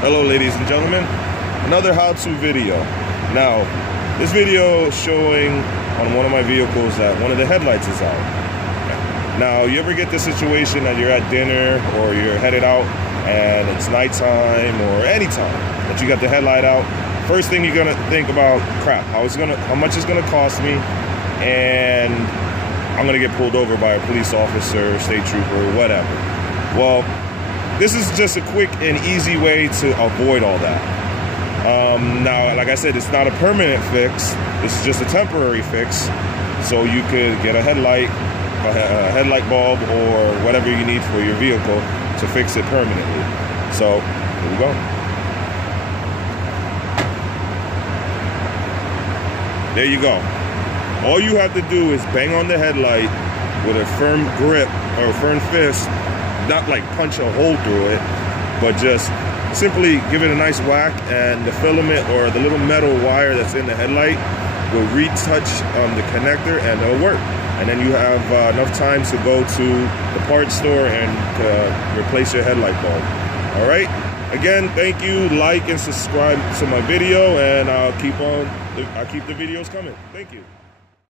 Hello ladies and gentlemen, another how-to video. Now, this video is showing on one of my vehicles that one of the headlights is out. Now, you ever get the situation that you're at dinner or you're headed out and it's nighttime or any time that you got the headlight out? First thing you're gonna think about, crap, how much it's gonna cost me, and I'm gonna get pulled over by a police officer, state trooper, whatever. Well, this is just a quick and easy way to avoid all that. Now, like I said, it's not a permanent fix. This is just a temporary fix. So you could get a headlight bulb, or whatever you need for your vehicle to fix it permanently. So, here we go. There you go. All you have to do is bang on the headlight with a firm grip or a firm fist. Not like punch a hole through it, but just simply give it a nice whack, and the filament or the little metal wire that's in the headlight will retouch the connector, and it'll work. And then you have enough time to go to the parts store and replace your headlight bulb. All right. Again, thank you. Like and subscribe to my video, and I'll keep the videos coming. Thank you.